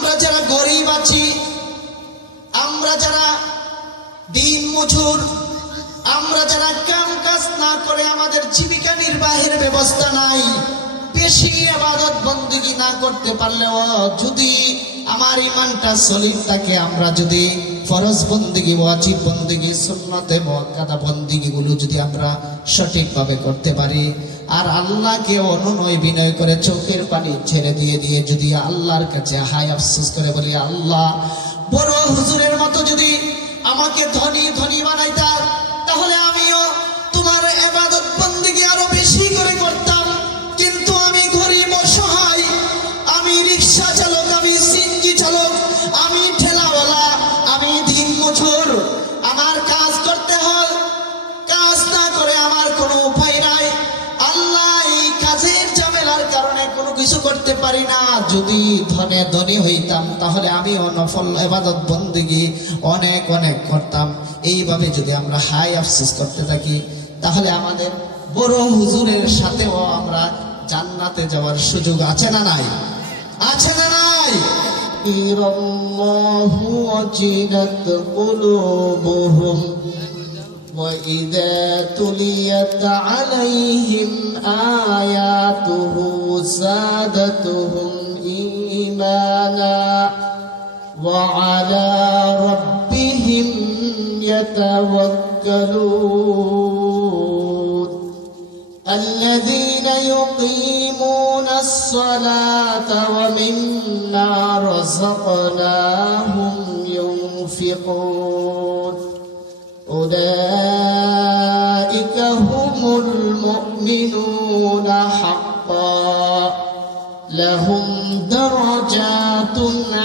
আমরা যারা গরিব আছি, আমরা যারা দিন মজুর, আমরা যারা কাম কাজ না করে আমাদের জীবিকা নির্বাহের ব্যবস্থা নাই, বেশি ইবাদত বন্দেগী না করতে পারলেও যদি আমার ঈমানটা সলিড থাকে, আমরা যদি ফরজ বন্দেগী, ওয়াজিব বন্দেগী, সুন্নতে মুআক্কাদা বন্দেগীগুলো যদি আমরা সঠিকভাবে করতে পারি, আর আল্লাহকে অনুনয় বিনয় করে চোখের পানি ছেড়ে দিয়ে যদি আল্লাহর কাছে হায় আফসোস করে বলি, আল্লাহ বড় হুজুরের মতো যদি আমাকে ধনী ধনী বানাইতা, তাহলে আমিও তোমার ইবাদত বন্দেগী আরো বেশি করে করতাম। কিন্তু আমি গরিব অসহায়, আমি রিকশা চালক, আমি সিএনজি চালক, আমি ঠেলাওয়ালা, আমি দিন মজুর, আমার কাজ করতে হয়, কাজ না করে আমার কোনো উপায় নাই। আল্লাহ, এই কাজের ঝামেলার কারণে কোনো কিছু করতে পারি না। যদি ধনে ধনী হইতাম তাহলে আমিও নফল ইবাদত বন্দেগী অনেক অনেক করতাম। এইভাবে যদি আমরা হাই আফসোস করতে থাকি, তাহলে আমাদের বড় হুজুরের সাথেও আমরা জান্নাতে যাওয়ার সুযোগ আছে না নাই? আছে না নাই? ইরাল্লাহু ওয়াজিলাত কুলুবুহুম ওয়া ইযা তুলিয়াত আলাইহিম আয়াতুহু যাদাতুহুম ঈমানা ওয়া আলা রাব্বিহিম ইয়াতাওয়াক্কালুন الذين يقيمون الصلاة ومما رزقناهم ينفقون أولئك هم المؤمنون حقا لهم درجات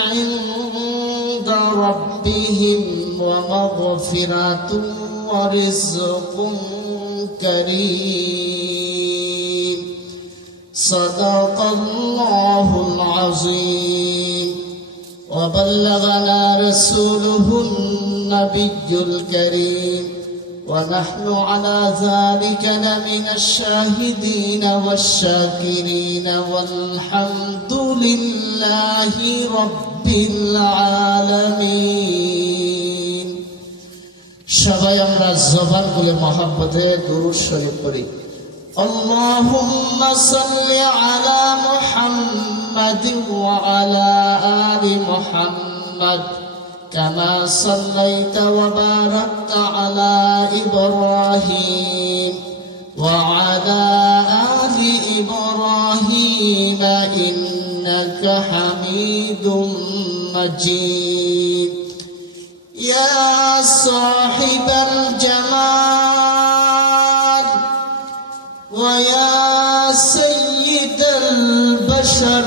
عند ربهم ومغفرة ورزق كريم صدق الله العظيم وبلغنا رسوله النبي الكريم ونحن على ذلك لمن الشاهدين والشاكرين والحمد لله رب العالمين সবাই আমরা জবান খুলে মহব্বতে দুরূদ শরীফ পড়ি। আল্লাহুম্মা সাল্লি আলা মুহাম্মাদ ওয়া আলা আলি মুহাম্মাদ কামা সাল্লাইতা ওয়া বারাকতা আলা ইব্রাহিম ওয়া আলা আলি ইব্রাহিম ইন্নাকা হামিদুম মাজিদ। يا صاحب الجمال ويا سيد البشر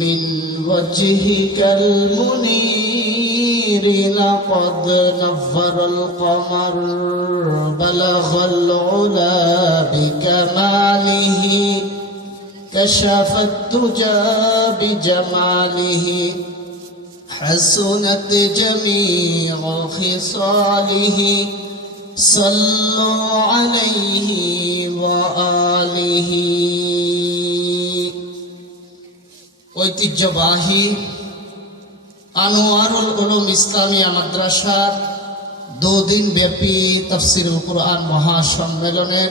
من وجهك المنير لقد نفر القمر بلغ العلا بكماله كشف الدجى بجماله حسنت جميع خصاله صلوا عليه وآله। ঐতিহ্যবাহী আনোয়ারুল উলুম ইসলামিয়া মাদ্রাসার 2 দিন ব্যাপী তাফসীরুল কুরআন মহাসম্মেলনের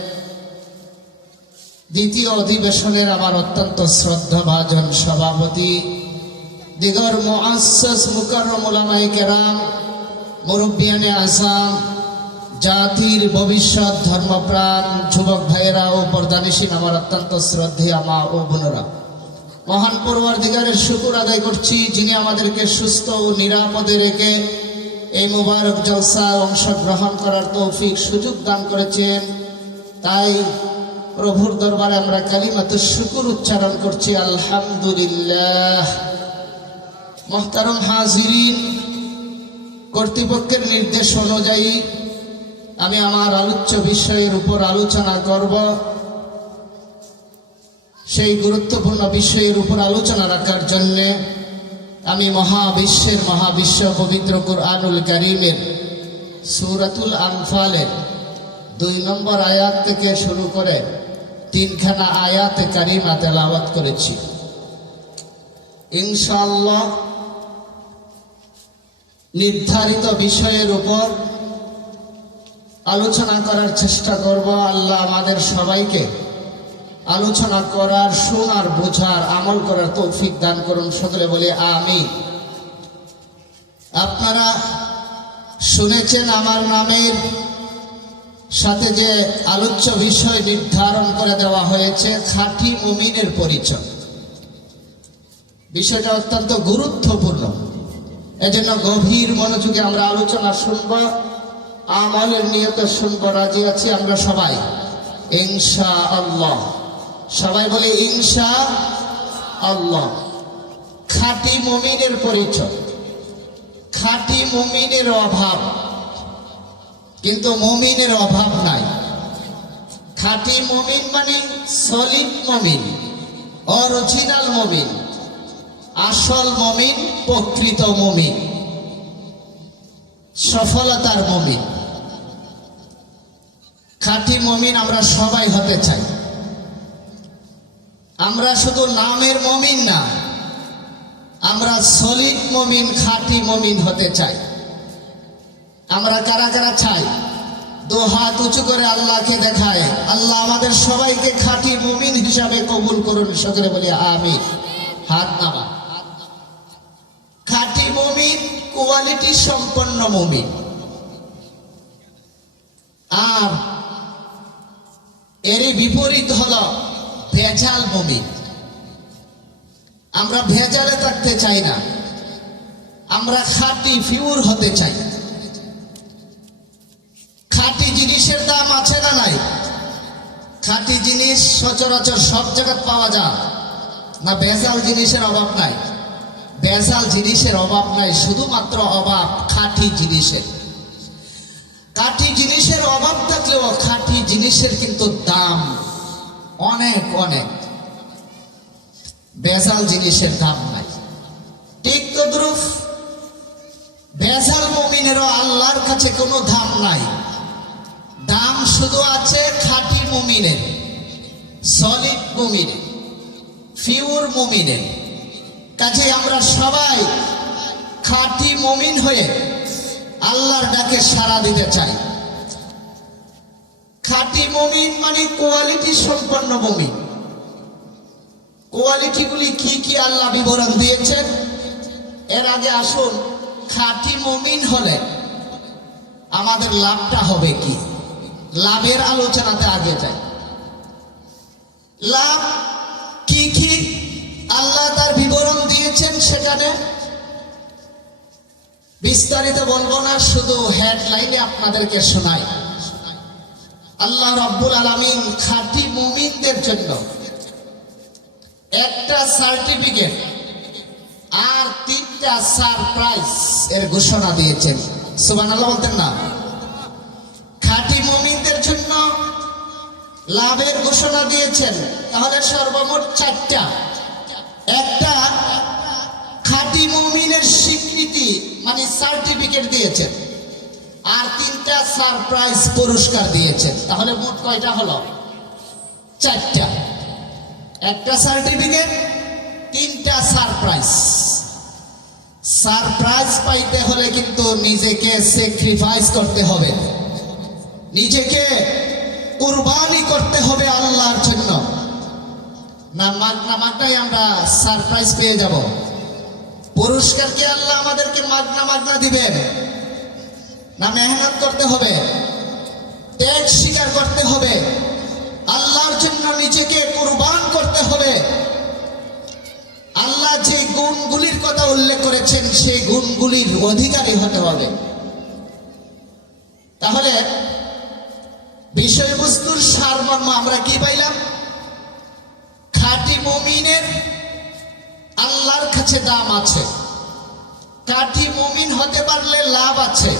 দ্বিতীয় অধিবেশনের আমার অত্যন্ত শ্রদ্ধাভাজন সভাপতি, দিগর মুআসসাস মুকাররম উলামায়ে কেরাম, মুরব্বিয়ানে আযম, জাতির ভবিষ্যৎ ধর্মপ্রাণ যুবক ভাইয়েরা ও পর্দানিশীন আমার অত্যন্ত শ্রদ্ধেয় মা ও বোনেরা, মহান পরওয়ারদিগারের শুকর আদায় করছি যিনি আমাদেরকে সুস্থ ও নিরাপদে রেখে এই মুবারক জলসায় অংশগ্রহণ করার তৌফিক সুযোগ দান করেছেন। তাই প্রভুর দরবারে আমরা কালিমাতুশ শুকর উচ্চারণ করছি, আলহামদুলিল্লাহ। মুহতারাম হাজিরিন, কর্তৃপক্ষের নির্দেশ অনুযায়ী আমি আমার আলোচ্য বিষয়ের উপর আলোচনা করব। সেই গুরুত্বপূর্ণ বিষয়ের উপর আলোচনা রাখার জন্য আমি মহাবিশ্ব পবিত্র কুরআনুল কারীমের সূরাতুল আনফালের 2 নম্বর আয়াত থেকে শুরু করে 3খানা আয়াতে কারিমা তেলাওয়াত করেছি। ইনশাআল্লাহ নির্ধারিত বিষয়ের উপর আলোচনা করার চেষ্টা করব। আল্লাহ আমাদের সবাইকে আলোচনা করার, শোনার, বোঝার, আমল করার তৌফিক দান করুন। সকলে বলে আমিন। আপনারা শুনেছেন আমার নামের সাথে যে আলোচ্য বিষয় নির্ধারণ করে দেওয়া হয়েছে, খাঁটি মুমিনের পরিচয়। বিষয়টা অত্যন্ত গুরুত্বপূর্ণ, এজন্য গভীর মনোযোগে আমরা আলোচনা শুনব, আমলের নিয়তে শুনব। রাজি আছি আমরা সবাই ইনশাআল্লাহ? সবাই বলে ইনশাআল্লাহ। খাঁটি মুমিনের পরিচয়। খাঁটি মুমিনের অভাব, কিন্তু মুমিনের অভাব নাই। খাঁটি মুমিন মানে সলিড মুমিন, অরিজিনাল মুমিন, আসল মুমিন, প্রকৃত মুমিন, সফলতার মুমিন। খাঁটি মুমিন আমরা সবাই হতে চাই। আমরা শুধু নামের মুমিন না, আমরা সলিড মুমিন, খাঁটি মুমিন হতে চাই। আমরা কারা কারা চাই? দু হাত উঁচু করে আল্লাহকে দেখায়। আল্লাহ আমাদের সবাইকে খাঁটি মুমিন হিসাবে কবুল করুন। সকলে বলি আমিন। হাত নামা। খাঁটি মুমিন কোয়ালিটি সম্পন্ন মুমিন। আর এরই বিপরীত হলো ভেজাল মুমিন। আমরা ভেজালে থাকতে চাই না, আমরা খাঁটি পিওর হতে চাই। খাঁটি জিনিসের দাম আছে না নাই? খাঁটি জিনিস সচরাচর সব জায়গায় পাওয়া যায় না? ভেজাল জিনিসের অভাব নাই। ভেজাল জিনিসের অভাব নাই, শুধুমাত্র অভাব খাঁটি জিনিসের। খাঁটি জিনিসের অভাব থাকলেও খাঁটি জিনিসের কিন্তু দাম অনেক অনেক। ভেজাল জিনিসের দাম নাই। ঠিক তদ্রুপ ভেজাল মুমিনেরও আল্লাহর কাছে কোনো দাম নাই। দাম শুধু আছে খাঁটি মুমিনের, সলিড মুমিনের, পিওর মুমিনের। কাজে আমরা সবাই খাঁটি মুমিন হয়ে আল্লাহর ডাকে সাড়া দিতে চাই। খাঁটি মুমিন মানে কোয়ালিটি সম্পন্ন মুমিন। কোয়ালিটিগুলি কি কি আল্লাহ বিবরণ দিয়েছেন। এর আগে আসুন, খাঁটি মুমিন হলে আমাদের লাভটা হবে কি, লাভের আলোচনাতে আগে যাই। লাভ কি কি আল্লাহ তার বিবরণ দিয়েছেন সেখানে বিস্তারিত বলবো না, শুধু হেডলাইনে আপনাদেরকে শোনাই। আল্লাহ রাব্বুল আলামিন খাঁটি মুমিনদের জন্য একটা সার্টিফিকেট আর 3টা সারপ্রাইজ এর ঘোষণা দিয়েছেন। সুবহানাল্লাহ বলতেন না? খাঁটি মুমিনদের জন্য লাভের ঘোষণা দিয়েছেন, তাহলে সর্বমোট 4টা। একটা খাঁটি মুমিনের স্বীকৃতি মানে সার্টিফিকেট দিয়েছেন, আর 3টা সারপ্রাইজ পুরস্কার দিয়েছেন। তাহলে মোট কয়টা হলো? 4টা। একটা সার্টিফিকেট, 3টা সারপ্রাইজ। সারপ্রাইজ পাইতে হলে কিন্তু নিজেকে স্যাক্রিফাইস করতে হবে, নিজেকে কুরবানি করতে হবে আল্লাহর জন্য। না মাগনা মাগনাই আমরা সারপ্রাইজ পেয়ে যাব? পুরস্কার কি আল্লাহ আমাদেরকে মাগনা মাগনা দিবেন? না মেহনত করতে হবে, ত্যাগ স্বীকার করতে হবে, আল্লাহর জন্য নিজেকে কুরবান করতে হবে। আল্লাহ যে গুণগুলির কথা উল্লেখ করেছেন সেই গুণগুলির অধিকারী হতে হবে। তাহলে বিষয়বস্তুর সারমর্ম আমরা কি পাইলাম? খাঁটি মুমিনের আল্লাহর কাছে দাম আছে। খাঁটি মুমিন হতে পারলে লাভ আছে।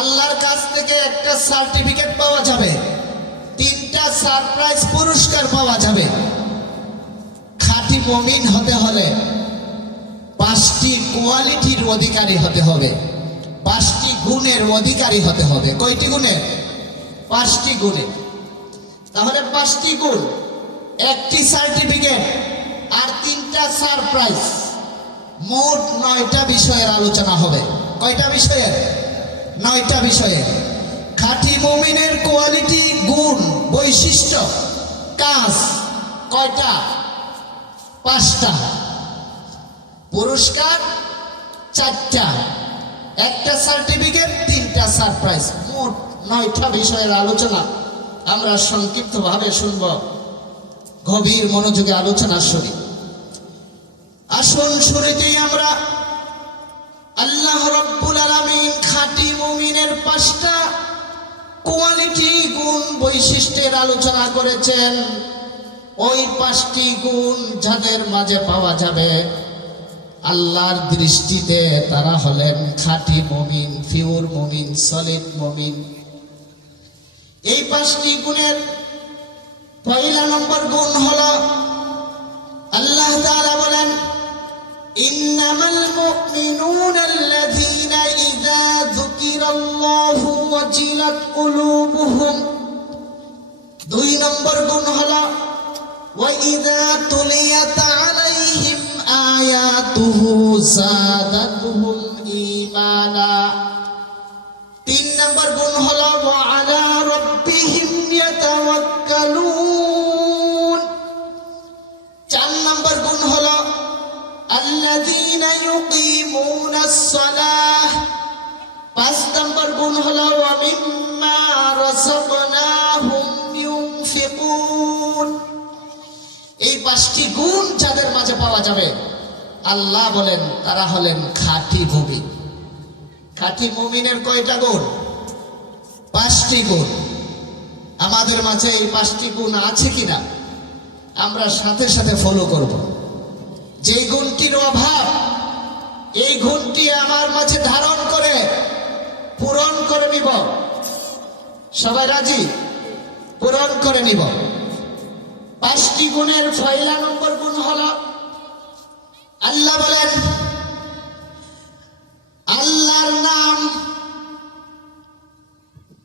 আল্লাহর কাছ থেকে একটা সার্টিফিকেট পাওয়া যাবে, 3টা সারপ্রাইজ পুরস্কার পাওয়া যাবে। খাঁটি মুমিন হতে হলে 5টি কোয়ালিটির অধিকারী হতে হবে, 5টি গুণের অধিকারী হতে হবে। কয়টি গুণের? 5টি গুণের। তাহলে 5টি গুণ, একটি সার্টিফিকেট আর 3টা সারপ্রাইজ, মোট 9টা বিষয়ের আলোচনা হবে। কয়টা বিষয়ের? 9টা বিষয়ের। খাঁটি মুমিনের কোয়ালিটি, গুণ, বৈশিষ্ট্য, কাজ কয়টা? 5টা। পুরস্কার 4টা, একটা সার্টিফিকেট, 3টা সারপ্রাইজ। মোট 9টা বিষয়ের আলোচনা আমরা সংক্ষিপ্তভাবে শুনব। গভীর মনোযোগে আলোচনা শুনি। আসুন শুরুতেই আমরা আল্লাহ রাব্বুল আলামিন খাঁটি মুমিনের 5টা কোয়ালিটি, গুণ, বৈশিষ্ট্যের আলোচনা করেছেন। ওই 5টি গুণ যাদের মাঝে পাওয়া যাবে, আল্লাহর দৃষ্টিতে তারা হলেন খাঁটি মুমিন, পিওর মুমিন, সলিড মুমিন। এই 5টি গুণের পয়লা নম্বর গুণ হলো, আল্লাহ তাআলা বলেন, ইন্নামাল মুমিনুনা আল্লাযীনা ইযা যুকিরাল্লাহু ওয়াজিলাত কুলুবুহুম। 2 নম্বর গুণ হলো, ওয়া ইযা তুলিয়াত আলাইহিম আয়াতুহু যাদাতুহুম ঈমানা। 3 নম্বর গুণ হলো, ওয়া আলা রাব্বিহিম ইয়াতাওয়াক্কালুন। 4 নম্বর গুণ হলো, আল্লাযীনা ইউকিমুনাস সালাহ। 5 নম্বর গুণ হলো, ওয়া মিম্মা রাযাকনাহুম ইউনফিকুন। এই 5টি গুণ যাদের মাঝে পাওয়া যাবে, আল্লাহ বলেন তারা হলেন খাঁটি মুমিন। খাঁটি মুমিনের কয়টা গুণ? 5টি গুণ। আমাদের মাঝে এই 5টি গুণ আছে কিনা আমরা সাথে সাথে ফলো করব। যে গুণটির অভাব, এই গুণটি আমার মাঝে ধারণ করে পূরণ করে নিব। সবাই রাজি? পূরণ করে নিব। 5টি গুণের পয়লা নম্বর গুণ হলো, আল্লাহ বলেন আল্লাহর নাম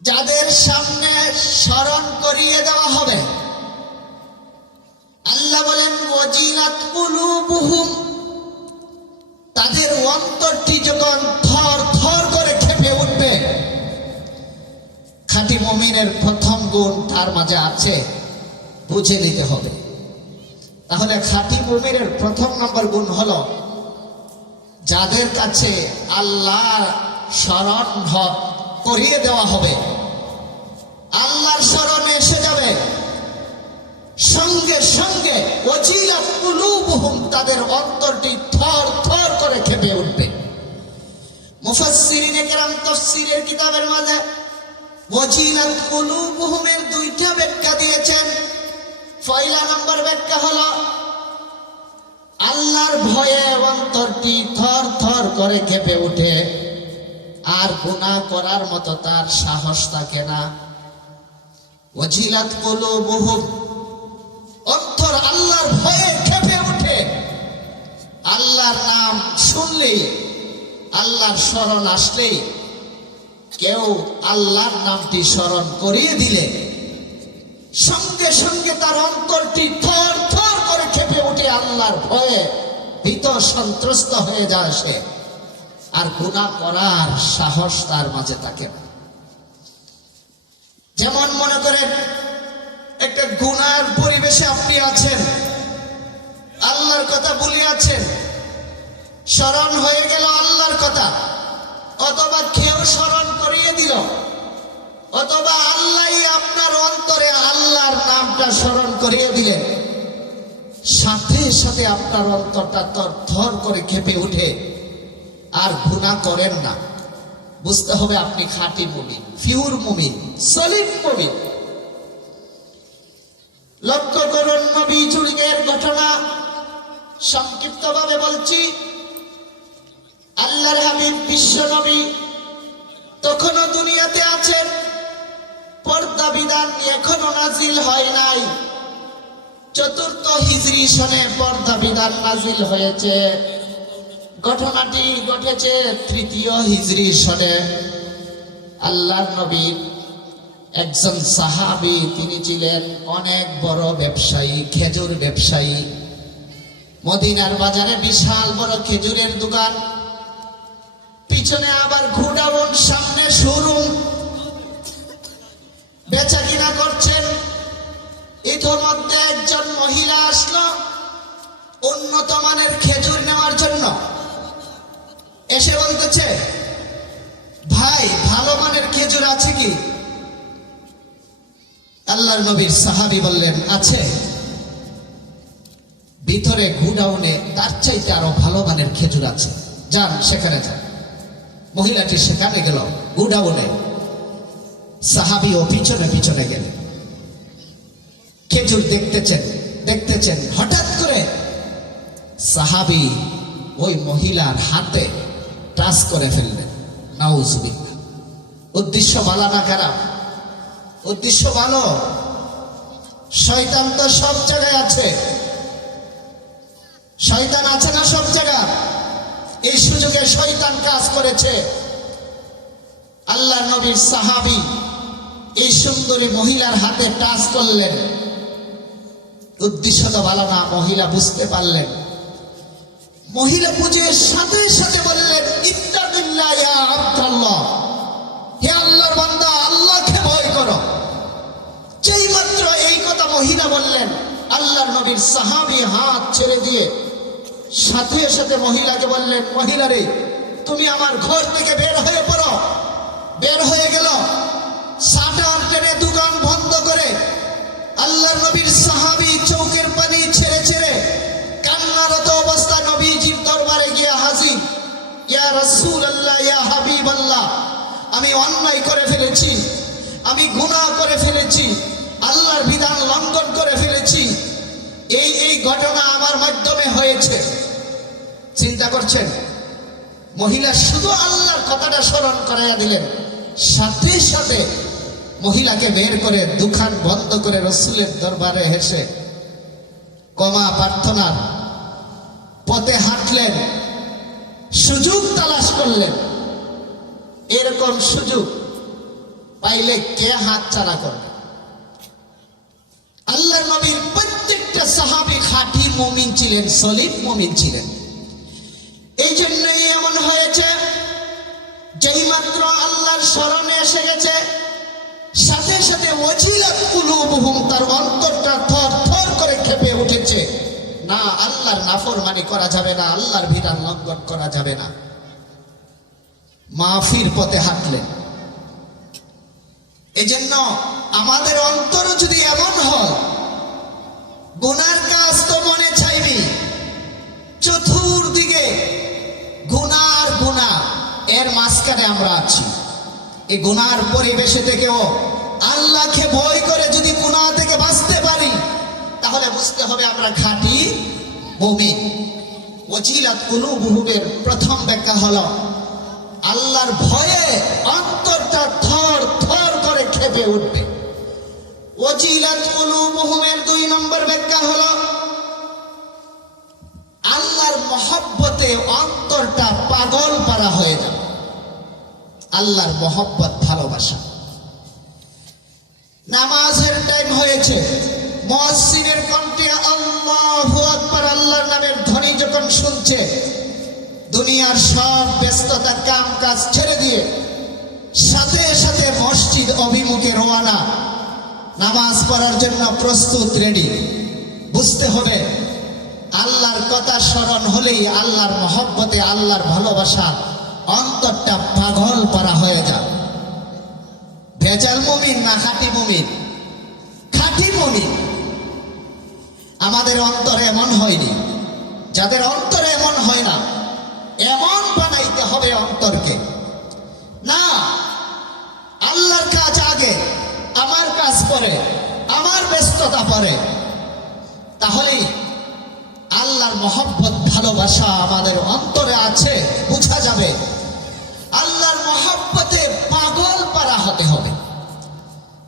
যাদের সামনে স্মরণ করিয়ে দেওয়া হবে, আল্লাহ বলেন ওয়াজিলাত কুলুবুহুম, তাদের অন্তরটি যখন থর থর করে কেঁপে উঠবে। খাঁটি মুমিনের প্রথম গুণ তার মাঝে আছে, বুঝে নিতে হবে। তাহলে খাঁটি মুমিনের প্রথম নম্বর গুণ হলো, যাদের কাছে আল্লাহ স্মরণ করিয়ে দেওয়া হবে, আল্লাহর স্মরণে এসে যাবে, সঙ্গে সঙ্গে ওয়াজিলাত কুলুবুহুম, তাদের অন্তরটি থর থর করে কেঁপে উঠবে। মুফাসসিরিনে কেরাম তাফসীরের কিতাবের মাঝে ওয়াজিলাত কুলুবুহুমের 2টা ব্যাখ্যা দিয়েছেন। পয়লা নম্বর ব্যাখ্যা হলো, আল্লাহর ভয়ে অন্তরটি থর থর করে কেঁপে ওঠে, আর গুনাহ করার মতো তার সাহস থাকে না। ওয়াজিলাত কুলুবুহুম, অন্তর আল্লাহর ভয়ে কেঁপে ওঠে। আল্লাহর নাম শুনলেই, আল্লাহর স্মরণ আসলেই, কেউ আল্লাহর নামটি স্মরণ করিয়ে দিলে সঙ্গে সঙ্গে তার অন্তরটি থর থর করে কেঁপে ওঠে, আল্লাহর ভয়ে ভীত সন্ত্রস্ত হয়ে যায় সে, আর গুনাহ করার সাহস তার মাঝে থাকে না। যেমন মনে করেন একটা গুনাহের পরিবেশে আপনি আছেন, আল্লাহর কথা ভুলে আছেন, স্মরণ হয়ে গেল আল্লাহর কথা, অথবা কেউ স্মরণ করিয়ে দিল, অথবা আল্লাহই আপনার অন্তরে আল্লাহর নামটা স্মরণ করিয়ে দিলেন, সাথে সাথে আপনার অন্তরটা থর করে কেঁপে উঠে, আর গুনাহ করেন না। বুঝতে হবে আপনি খাঁটি মুমিন, পিওর মুমিন, সলিড মুমিন। লক্ষ্য করুন নবী যুগের ঘটনা, সংক্ষিপ্তভাবে বলছি। আল্লাহর হাবিব বিশ্ব নবী তখনও দুনিয়াতে আছেন, পর্দা বিধান এখনো নাজিল হয় নাই। 4th হিজরি সনে পর্দা বিধান নাজিল হয়েছে। ঘটনাটি ঘটেছে 3য় হিজরি সনে। আল্লাহর নবীর একজন সাহাবী, তিনি ছিলেন অনেক বড় ব্যবসায়ী, খেজুর ব্যবসায়ী। মদিনার বাজারে বিশাল বড় খেজুরের দোকান, পিছনে আবার গোডাউন, সামনে শোরুম, বেচা কিনা করছেন। ইতোমধ্যে একজন মহিলা আসলো উন্নত মানের খেজুর নেওয়ার জন্য। এসে বলতেছে, ভাই ভালো মানের খেজুর আছে কি? আল্লাহর নবীর সাহাবী বললেন, আছে। ভিতরে গোডাউনে তার চাইতে আরো ভালো মানের খেজুর আছে, যান সেখানে যান। মহিলাটি সেখানে গেল গোডাউনে, সাহাবী ও পিছনে পিছনে গেলেন। খেজুর দেখতেছেন, হঠাৎ করে সাহাবী ওই মহিলার হাতে টাচ করে ফেললেন। নাউজুবিল্লাহ। উদ্দেশ্য ভালো না খারাপ? উদ্দেশ্য ভালো। শয়তান তো সব জায়গায় আছে, শয়তান আছে না সব জায়গায়? এই সুযোগে শয়তান কাজ করেছে। আল্লাহর নবীর সাহাবী এই সুন্দরী মহিলার হাতে টাচ করলেন। উদ্দেশ্য তো ভালো না, মহিলা বুঝতে পারলেন। মহিলা বুঝে সাথে সাথে বললেন, ইত্তাকিল্লাহ ইয়া আব্দুল্লাহ, হে আল্লাহর বান্দা, আল্লাহকে ভয় করো। যেই মাত্র এই কথা মহিলা বললেন, আল্লাহর নবীর সাহাবী হাত ছেড়ে দিয়ে সাথে সাথে মহিলাকে বললেন, মহিলা রে, তুমি আমার ঘর থেকে বের হয়ে পড়ো। বের হয়ে গেল, শাটার টেনে দোকান বন্ধ করে আল্লাহর নবীর সাহাবী চোখের পানি ছেড়ে ছেড়ে কান্নারত অবস্থা নবীজির দরবারে গিয়ে হাজির। ইয়া রাসূলুল্লাহ, ইয়া হাবিবাল্লাহ, আমি অন্যায় করে ফেলেছি, আমি গুনাহ করে ফেলেছি, আল্লাহর বিধান লঙ্ঘন করে ফেলেছি। এই ঘটনা আমার মাধ্যমে হয়েছে। চিন্তা করছেন, মহিলা শুধু আল্লাহর কথাটা স্মরণ করাইয়া দিলেন, সাথে সাথে মহিলাকে বের করে দোকান বন্ধ করে রাসূলের দরবারে এসে ক্ষমা প্রার্থনার পথে হাঁটলেন, সুযোগ তালাশ করলেন। এরকম সুযোগ পাইলে কে হাত চালা করবে? আল্লাহর নবীর প্রত্যেকটা সাহাবী খাঁটি মুমিন ছিলেন, সলিড মুমিন ছিলেন। এই জন্যই এমন হয়েছে, যেই মাত্র আল্লাহর স্মরণে এসে গেছে, সাথে সাথে ওয়াজিলাত কুলুবুহুম, তার অন্তরটা থর থর করে কেঁপে উঠেছে। না, আল্লাহর নাফরমানি করা যাবে না, আল্লাহর বিধান লঙ্ঘন করা যাবে না। মাফির পথে হাঁটলেন। এজন্য আমাদের অন্তর যদি এমন হয়, গুনার কাজ তো মনে চাইবি, চতুর্দিকে গুনার গুনাহ, এর মাঝখানে আমরা আছি। এই গুনার পরিবেশে থেকেও আল্লাহকে ভয় করে যদি গুনাহ থেকে বাঁচতে পারি, তাহলে বুঝতে হবে আমরা খাঁটি মুমিন। ওয়াজিলাত কুলুবুহুমের প্রথম ব্যাখ্যা হলো, আল্লাহর ভয়ে অন্তরটা থর থর করে কেঁপে উঠবে। ওয়াজিলাত কুলুবুহুমের 2 নম্বর ব্যাখ্যা হলো, আল্লাহর মহব্বতে অন্তরটা পাগল পারা হয়ে যাবে। আল্লাহর মহব্বত, ভালোবাসা। নামাজের টাইম হয়েছে, মুয়াজ্জিনের কণ্ঠে আল্লাহু আকবার, আল্লাহর নামের ধ্বনি যখন শুনছে, দুনিয়ার সব ব্যস্ততা কাম কাজ ছেড়ে দিয়ে সাথে সাথে মসজিদ অভিমুখে রওনা, নামাজ পড়ার জন্য প্রস্তুত, রেডি। বুঝতে হবে আল্লাহর কথা স্মরণ হলেই আল্লাহর মহব্বতে, আল্লাহর ভালোবাসা অন্তরটা পাগল পারা হয়ে যায়। ভেজাল মুমিন না খাঁটি মুমিন? খাঁটি মুমিন। আমাদের অন্তর এমন হয়নি, যাদের অন্তরে এমন হয় না, এমন বানাইতে হবে অন্তরকে। না, আল্লাহর কাজ আগে, আমার কাজ পরে, আমার ব্যস্ততা পরে, তাহলেই আল্লাহর মহব্বত, ভালোবাসা আমাদের অন্তরে আছে বোঝা যাবে। আল্লাহর মহব্বতে পাগল পারা হতে হবে।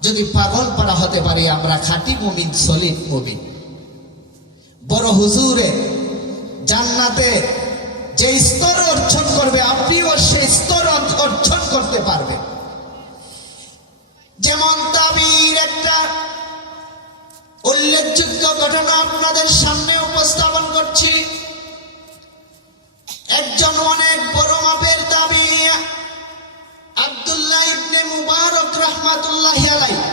যদি পাগল পারা হতে পারি, আমরা খাঁটি মুমিন, সলিড মুমিন। বড় হুজুরে জান্নাতে যে স্তর অর্জন করবে, আপনিও সেই স্তর অর্জন করতে পারবেন। যেমন তাবির একটা উল্লেখযোগ্য ঘটনা আপনাদের সামনে উপস্থাপন করছি একজন অনেক বড় মাপের দাবি আব্দুল্লাহ ইবনে মুবারক রাহমাতুল্লাহি আলাইহি।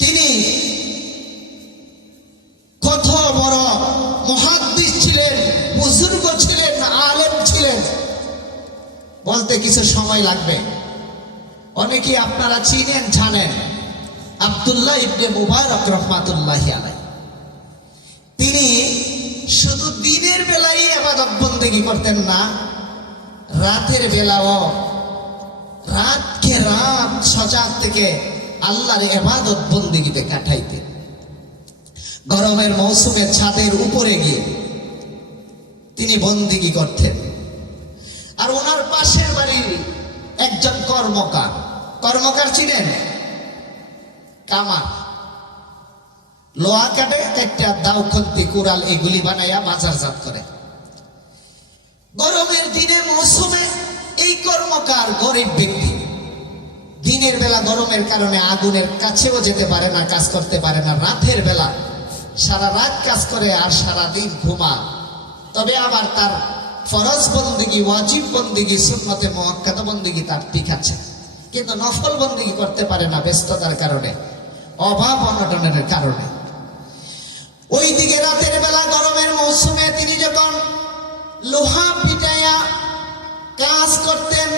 তিনি কত বড় মুহাদ্দিস ছিলেন, বুজুর্গ ছিলেন, আলেম ছিলেন, বলতে কিছু সময় লাগবে। অনেকেই আপনারা চিনেন, জানেন আব্দুল্লাহ ইবনে মুবারক রাহমাতুল্লাহি আলাইহি। তিনি শুধু দিনের বেলায় ইবাদত বন্দেগী করতেন না, রাতের বেলাও রাতকে রাত সজাগ থেকে আল্লাহর ইবাদত বন্দেগীতে কাটাইতেন। গরমের মৌসুমে ছাদের উপরে গিয়ে তিনি বন্দেগী করতেন। আর ওনার পাশের বাড়ির একজন কর্মকার চিনেন? কামার, লোহা কাটে, একটা দাও, খন্তি, কুড়াল এগুলি বানাইয়া বাজারজাত করে। গরমের দিনের মৌসুমে এই কর্মকার গরিব ব্যক্তি দিনের বেলা গরমের কারণে আগুনের কাছেও যেতে পারে না, কাজ করতে পারে না। রাতের বেলা সারা রাত কাজ করে আর সারা দিন ঘুমা। তবে আবার তার ফরজ বন্দেগী, ওয়াজিব বন্দেগী, সুন্নতে মুআক্কাদা বন্দেগী তার ঠিক আছে, কিন্তু নফল বন্দেগী করতে পারে না ব্যস্ততার কারণে, অভাব অনটনের কারণে। ওইদিকে রাতের বেলা গরমের মৌসুমে তিনি যখন লোহা পিটাইয়া কাজ করতেন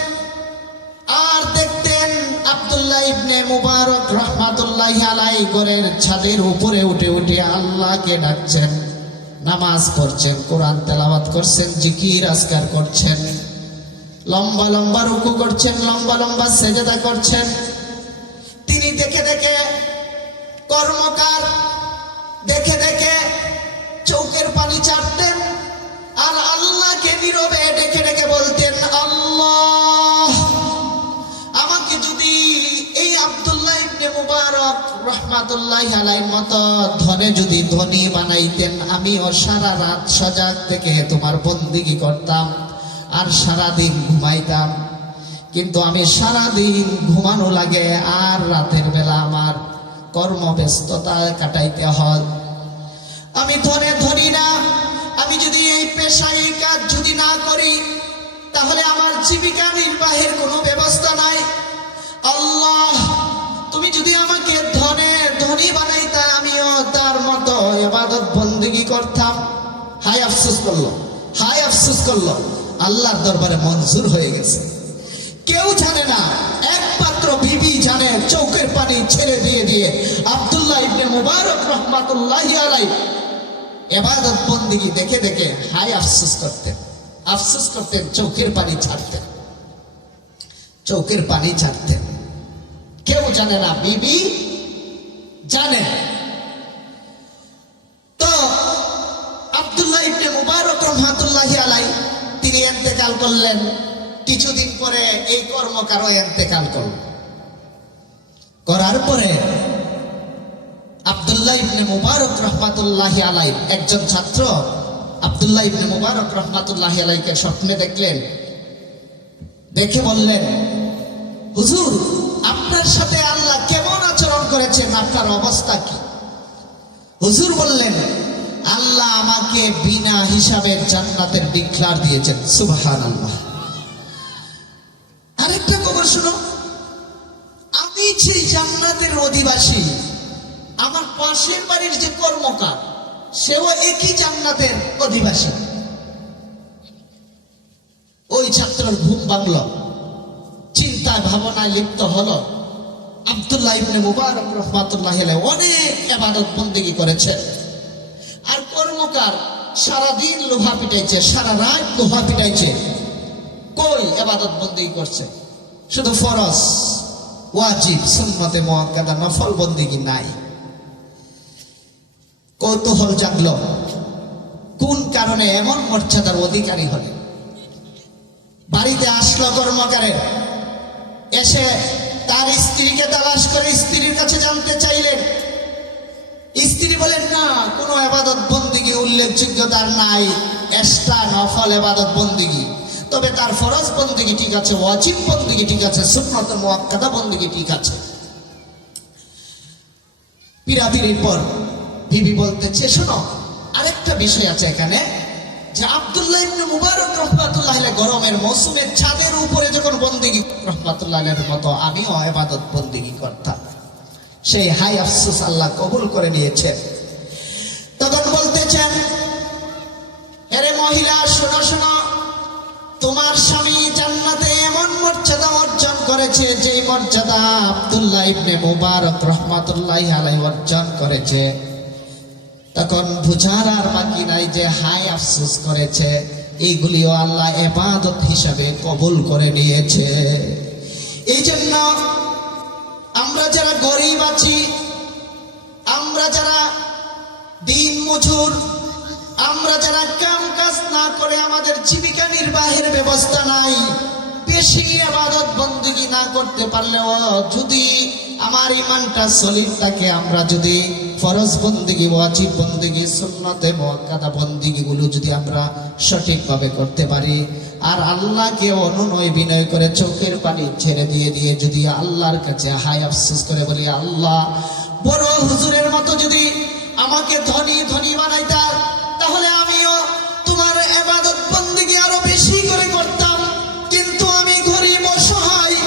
আর দেখতেন আব্দুল্লাহ ইবনে মুবারক রাহমাতুল্লাহি আলাইহি ঘরের ছাদের উপরে উঠে উঠে আল্লাহকে ডাকছেন, নামাজ পড়ছেন, কোরআন তেলাওয়াত করছেন, জিকির আজকার করছেন, লম্বা লম্বা রুকু করছেন, লম্বা লম্বা সেজদা করছেন। তিনি দেখে দেখে কর্মকার দেখে দেখে চোখের পানি ছাড়তেন আর আল্লাহকে নীরবে ডেকে ডেকে বলতেন, আল্লাহ, আমাকে যদি এই আব্দুল্লাহ ইবনে মুবারক রাহমাতুল্লাহি আলাইহির মতো ধনে যদি ধনী বানাইতেন, আমিও সারা রাত সজাগ থেকে তোমার বন্দেগী করতাম আর সারা দিন ঘুমাইতাম। কিন্তু আমি সারা দিন ঘুমানো লাগে আর রাতের বেলা আমার কর্মব্যস্ততা কাটাইতে হয়। আমি ধনী না, আমি যদি এই পেশায় কাজ যদি না করি তাহলে আমার জীবিকা নির্বাহের কোনো ব্যবস্থা নাই। আল্লাহ, তুমি যদি আমাকে ধনী বানাইতা, আমিও তার মতো ইবাদত বন্দেগী করতাম। হাই আফসোস করলো, আল্লাহর দরবারে মঞ্জুর হয়ে গেছে। কেউ জানে না, একমাত্র বিবি জানে। চোখের পানি ছেড়ে দিয়ে আব্দুল্লাহ ইবনে মুবারক রাহমাতুল্লাহি আলাইহি ইবাদত বন্দেগী দেখে দেখে হাই আফসোস করতেন, চোখের পানি ছাড়তেন। কেউ জানে না, বিবি জানে। তো আব্দুল্লাহ ইবনে মুবারক রাহমাতুল্লাহি আলাইহি তিনি ইন্তেকাল করলেন। কিছুদিন পরে এই কর্মকারও ইন্তেকাল করার পরে আব্দুল্লাহ ইবনে মুবারক রাহমাতুল্লাহি আলাইহি একজন ছাত্র আব্দুল্লাহ ইবনে মুবারক রাহমাতুল্লাহি আলাইহিকে স্বপ্নে দেখলেন। দেখে বললেন, হুজুর, আপনার সাথে আল্লাহ কেমন আচরণ করেছেন, আপনার অবস্থা কি? হুজুর বললেন, আল্লাহ আমাকে বিনা হিসাবে জান্নাতের ডিক্লার দিয়েছেন। সুবহানাল্লাহ। আরেকটা খবর শুনো, আমি সেই জান্নাতের অধিবাসী, আমার পাশের বাড়ির যে কর্মকার সেও একই জান্নাতের অধিবাসী। ওই ছাত্রের ঘুম ভাঙলো, চিন্তায় ভাবনায় লিপ্ত হলো। আব্দুল্লাহ ইবনে মুবারক রাহমাতুল্লাহি আলাইহি অনেক ইবাদত বন্দেগী করেছে, আর কর্মকার সারাদিন লোহা পিটাইছে, সারা রাত লোহা পিটাইছে, কই ইবাদত বন্দেগী করছে? শুধু ফরজ, ওয়াজিব, সুন্নতে মুআক্কাদা, নফল বন্দেগী নাই। কৌতূহল জাগলো, কোন কারণে এমন মর্যাদার অধিকারী হলেন? বাড়িতে আসলো কর্মকারের, এসে তার স্ত্রীকে তালাশ করে স্ত্রীর কাছে জানতে চাইলেন। স্ত্রী বলেন, না, কোনো ইবাদত বন্দেগী উল্লেখযোগ্য তার নাই, এক্সট্রা নফল ইবাদত বন্দেগী। তবে তার ফরজ বন্দেগী ঠিক আছে, ওয়াজিব বন্দেগী ঠিক আছে, সুন্নত মুআক্কাদা বন্দেগী ঠিক আছে। পীড়াপিড়ির পর বিবি বলতেছে, শোনো, আরেকটা বিষয় আছে এখানে, যে আব্দুল্লাহ ইবনে মুবারক রাহমাতুল্লাহ আলাইহি গরমের মৌসুমে ছাদের উপরে যখন বন্দেগী রাহমাতুল্লাহ আলাইহির মতো আমিও ইবাদত বন্দেগী করতাম, সেই হাই আফসোস আল্লাহ কবুল করে নিয়েছেন। তখন বলতেছেন, আরে মহিলা শোনো শোনো, তোমার স্বামী জান্নাতে এমন মর্যাদা অর্জন করেছে যে মর্যাদা আব্দুল্লাহ ইবনে মুবারক রাহমাতুল্লাহি আলাইহি অর্জন করেছে। তখন বুঝার আর বাকি নাই যে হাই আফসোস করেছে, এইগুলিও আল্লাহ ইবাদত হিসাবে কবুল করে নিয়েছে। এই জন্য আমরা যারা গরিব আছি, আমরা যারা দিন মজুর, আমরা যারা কাম কাজ না করে আমাদের জীবিকা নির্বাহের ব্যবস্থা নাই, বেশি ইবাদত বন্দেগী না করতে পারলেও যদি আমার ইমানটা সলিড থাকে, আমরা যদি ফরজ বন্দেগী, ওয়াজিব বন্দেগী, সুন্নতে মুআক্কাদা বন্দেগীগুলো যদি আমরা সঠিকভাবে করতে পারি, আর আল্লাহকে অনুনয় বিনয় করে চোখের পানি ছেড়ে দিয়ে যদি আল্লাহর কাছে হাই আফসোস করে বলি, আল্লাহ বড় হুজুরের মতো যদি আমাকে ধনী ধনী বানাইতা, তাহলে আমিও তোমার ইবাদত বন্দেগী আরো বেশি করে করতাম। কিন্তু আমি গরিব অসহায়,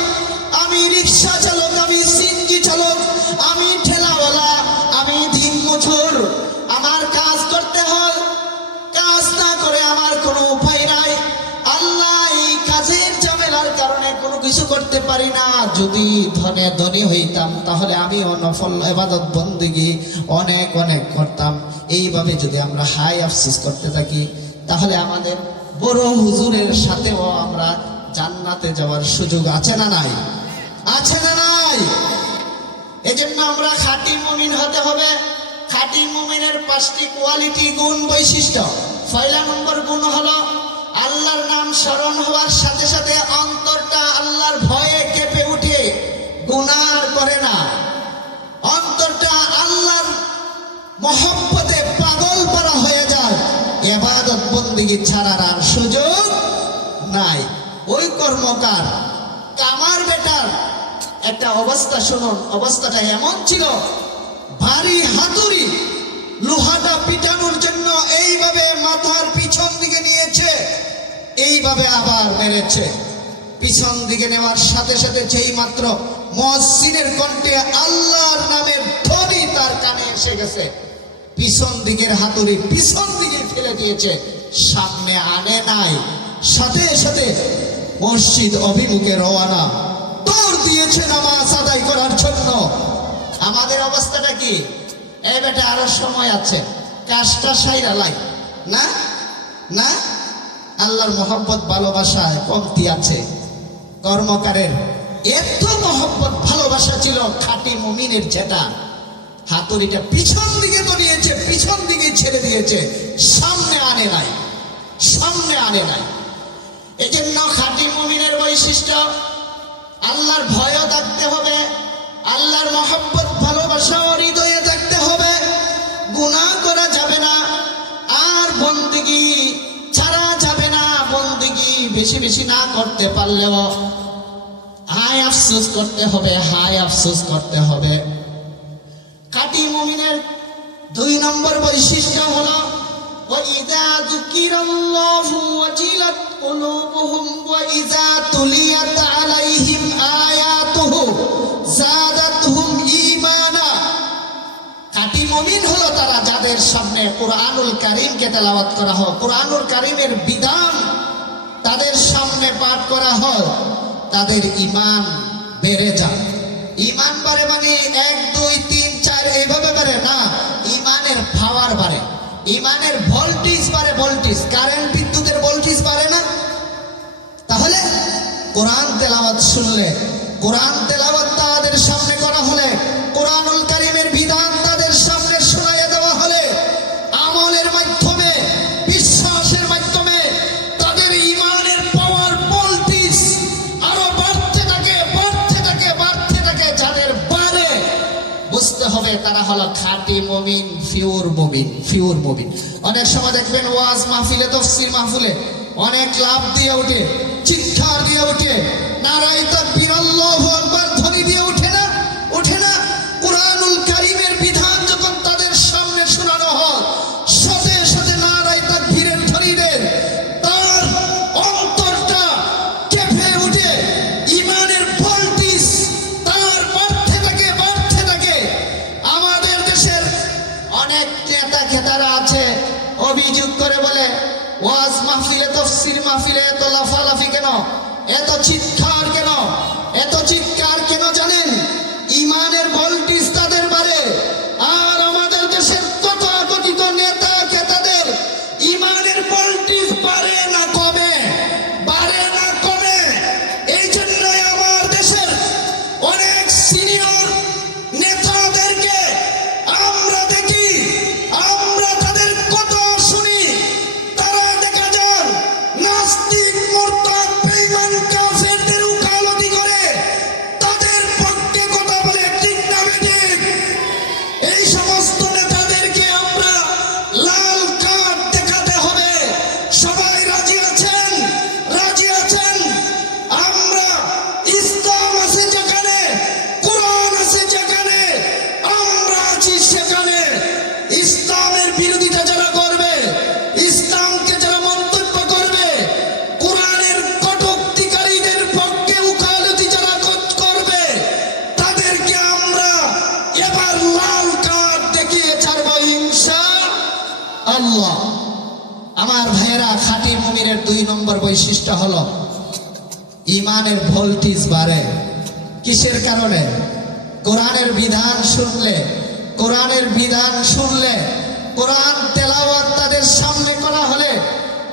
আমি রিকশা চালক, আমি সিএনজি চালক, আমি ঠেলাওয়ালা, আমি দিন মজুর, আমার কাজ করতে হয়, কাজ না করে আমার কোনো উপায় নাই। আল্লাহ এই কাজের ঝামেলার কারণে কোনো কিছু করতে পারি না। যদি ধনী হইতাম তাহলে আমিও নফল ইবাদত বন্দেগী অনেক অনেক করতাম। এইভাবে যদি আমরা হাই আফসোস করতে থাকি, তাহলে আমাদের বড় হুজুরের সাথেও আমরা জান্নাতে যাওয়ার সুযোগ আছে না নাই? আছে না নাই? এজন্য আমরা খাঁটি মুমিন হতে হবে। খাঁটি মুমিনের 5টি কোয়ালিটি, গুণ, বৈশিষ্ট্য। পয়লা নম্বর গুণ হলো আল্লাহর নাম স্মরণ হওয়ার সাথে সাথে অন্তরটা আল্লাহর ভয়ে কেঁপে উঠে, গুনাহ আর করে না। অন্তরটা আল্লাহর মহব্বতে পাগল করা হয়ে যায়, ইবাদত বন্দেগী ছাড়ার আর সুযোগ নাই। ওই কর্মকার কামার বেটার একটা অবস্থা শুনুন, অবস্থাটা এমন ছিল, ভারী হাতুড়ি লোহাটা পিটানোর জন্য এইভাবে মাথার পিছন দিকে নিয়েছে, এইভাবে আবার মেরেছে। পিছন দিকে নেওয়ার সাথে সাথে যেই মাত্র মুয়াজ্জিনের কণ্ঠে আল্লাহর নামের ধ্বনি তার কানে এসে গেছে, পিছন দিকের হাতুড়ি পিছন দিকে ফেলে দিয়েছে, সামনে আনে নাই। সাথে সাথে মসজিদ অভিমুখে রওনা, দৌড় দিয়েছে নামাজ আদায় করার জন্য। আমাদের অবস্থাটা কি? এই বেটা আরো সময় আছে, কাজটা সাইরা লাই না না, আল্লাহর মহব্বত ভালোবাসায় কমতি আছে। কর্মকারের এত মহব্বত ভালোবাসা ছিল খাঁটি মুমিনের, যেটা হাতুড়িটা পিছন দিকে তো নিয়েছে, পিছন দিকে ছেড়ে দিয়েছে, সামনে আনে নাই, সামনে আনে নাই। এই জন্য খাঁটি মুমিনের বৈশিষ্ট্য, আল্লাহর ভয়ও থাকতে হবে, আল্লাহর মহব্বত ভালোবাসা হৃদয়ে থাকতে হবে, গুনাহ করা যাবে না, আর বন্দেগী ছাড়া যাবে না। বন্দেগী বেশি বেশি না করতে পারলেও হাই আফসোস করতে হবে, হাই আফসোস করতে হবে। খাঁটি মুমিনের 2 নম্বর বৈশিষ্ট্য হলো وَإِذَا ذُكِرَ اللَّهُ وَجِلَتْ قُلُوبُهُمْ وَإِذَا تُلِيَتْ عَلَيْهِمْ آيَاتُهُ زَادَتْهُمْ ঈমানা। খাঁটি মুমিন হলো তারা যাদের সামনে কুরআনুল কারীমকে তেলাওয়াত করা হয়, কুরআনুল কারীমের বিধান তাদের সামনে পাঠ করা হয়, তাদের ঈমান বেড়ে যায়। ঈমান বাড়ে মানে 1 2 3 4 এইভাবে বাড়ে না, ঈমানের পাওয়ার বাড়ে, ঈমানের ভোল্টেজ বাড়ে। ভোল্টেজ, কারেন্ট বিদ্যুতের ভোল্টেজ বাড়ে না? তাহলে কোরআন তেলাওয়াত শুনলে, কোরআন তেলাওয়াত তাদের সামনে করা হলে, কুরআনুল কারীমের বিধান তাদের সামনে শোনাইয়া দেওয়া হলে, আমলের মাধ্যমে, বিশ্বাসের মাধ্যমে তাদের ঈমানের পাওয়ার, ভোল্টেজ আরো বাড়তে থাকে, বাড়তে থাকে, বাড়তে থাকে। যাদের বাড়ে বুঝতে হবে তারা হলো খাঁটি মুমিন, পিওর মুমিন, পিওর মুমিন। অনেক সময় দেখবেন ওয়াজ মাহফিলে, তাফসীর মাহফিলে অনেক লাভ দিয়ে ওঠে, চিৎকার দিয়ে ওঠে, নারায়ে তাকবীর, আল্লাহু আকবার ধ্বনি দিয়ে ওঠে না? ওঠে না? কুরআনুল কারীমের বিধান যখন তাদের সামনে শোনানো হয়, সাথে অভিযোগ করে বলে, ওয়াজ মাহফিলে, তাফসীর মাহফিলে এত লাফালাফি কেন, এত চিৎকার কেন, এত চিৎকার কেন জানেন? ইমানের ভোল্টেজ তাদের বাড়ে। আর আমাদের দেশের তথাকথিত নেতা খেতাদের ইমানের ভোল্টেজ বাড়ে না কমে? বাড়ে না কমে? এই জন্যই আমার দেশের অনেক সিনিয়র নেতাদেরকে আমরা দেখি, আমরা তাদের কথা শুনি, তারা দেখা যান নাস্তিক, মুরতাদ, বেঈমান, কাফেরদের উকালতি করে তাদের পক্ষে কথা বলে। ঠিক না বেঠিক? এই সমস্ত নেতাদেরকে আমরা লাল কার্ড দেখাতে হবে। সবাই রাজি আছেন? রাজি আছেন? আমরা ইসলাম আছে যেখানে, কোরআন আছে যেখানে, আমরা আছি সেখানে। ইসলামের বিরোধিতা যারা করবে, ইসলামকে যারা মন্তব্য করবে, কোরআনের কটূক্তিকারীদের পক্ষে উকালতি যারা করবে, তাদেরকে আমরা এবার লাল কার্ড দেখিয়ে ছাড়বো ইনশাআল্লাহ। আমার ভাইয়েরা, খাঁটি মুমিনের 2 নম্বর বৈশিষ্ট্য হলো ইমানের ভোল্টেজ বাড়ে। কিসের কারণে? কোরআনের বিধান শুনলে, কোরআনের বিধান শুনলে, কোরআন তেলাওয়াত তাদের সামনে করা হলে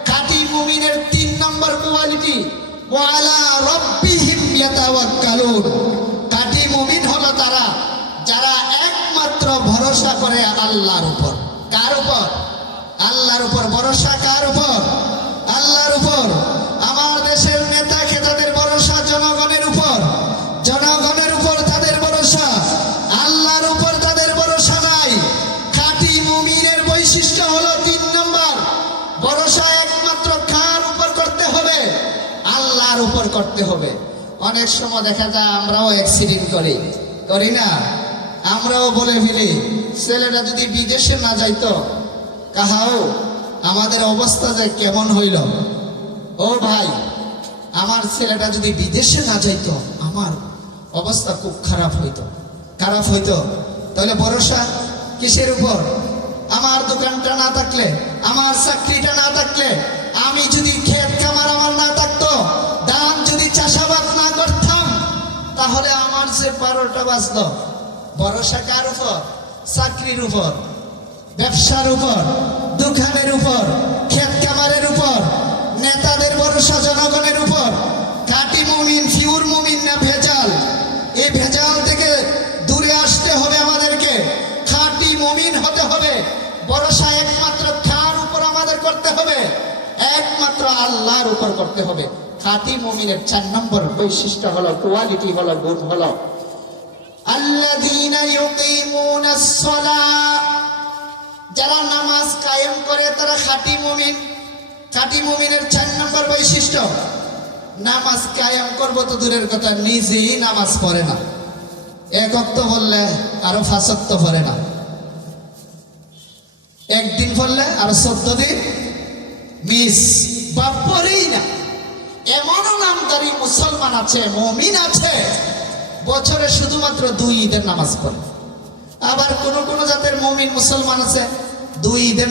খাঁটি মুমিনের 3 নম্বর কোয়ালিটি, ওয়ালা রাব্বিহিম ইয়াতাওয়াক্কালুন। খাঁটি মুমিন হলো তারা যারা একমাত্র ভরসা করে আল্লাহর উপর। কার উপর? আল্লাহর উপর। ভরসা কার উপর? আল্লাহর উপর। আমার দেশের নেতা খেতাদের ভরসা জনগণের উপর, জনগণের উপর তাদের ভরসা, আল্লাহর উপর তাদের ভরসা নাই। খাঁটি মুমিনের বৈশিষ্ট্য হলো 3 নম্বর, ভরসা একমাত্র কার উপর করতে হবে? আল্লাহর উপর করতে হবে। অনেক সময় দেখা যায় আমরাও অ্যাক্সিডেন্ট করি, করি না? আমরাও বলে ফেলি, ছেলেটা যদি বিদেশে না যাইতো, কাহাও আমাদের অবস্থা যে কেমন হইল। ও ভাই, আমার ছেলেটা যদি বিদেশে না যাইতো, আমার অবস্থা খুব খারাপ হইতো, খারাপ হইতো। তাহলে ভরসা কিসের উপর? আমার দোকানটা না থাকলে, আমার চাকরিটা না থাকলে, আমি যদি ক্ষেত খামার আমার না থাকতো, ধান যদি চাষাবাদ না করতাম, তাহলে আমার যে 12টা বাজলো। ভরসা কার উপর? চাকরির উপর, ব্যবসার উপর, দোকানের উপর, ক্ষেত খামারের উপর। নেতাদের ভরসা জনগণের উপর। খাঁটি মুমিন, ফিউর মুমিন না ভেজাল? এই ভেজাল থেকে দূরে আসতে হবে আমাদেরকে, খাঁটি মুমিন হতে হবে। ভরসা একমাত্র কার উপর আমাদের করতে হবে? একমাত্র আল্লাহর উপর করতে হবে। খাঁটি মুমিনের 4 নম্বর বৈশিষ্ট্য হলো, কোয়ালিটি হলো, গুণ হলো, আল্লাযীনা ইউকিমুনাস সালাহ। যারা নামাজ কায়েম করে তারা খাঁটি মুমিন। খাঁটি মুমিনের 4 নম্বর বৈশিষ্ট্য, নামাজ কায়েম করবো তো দূরের কথা, নিজেই নামাজ পড়ে না। 1 ওয়াক্ত বললে আরো 5 ওয়াক্ত পড়ে না, একদিন পড়লে আরো 14 দিন মিস বা পড়েই না। এমনও নামদারি মুসলমান আছে, মুমিন আছে, বছরে শুধুমাত্র 2 ঈদের নামাজ পড়ে। আবার কোন কোন জাতের মুমিন মুসলমান আছে 2 ঈদের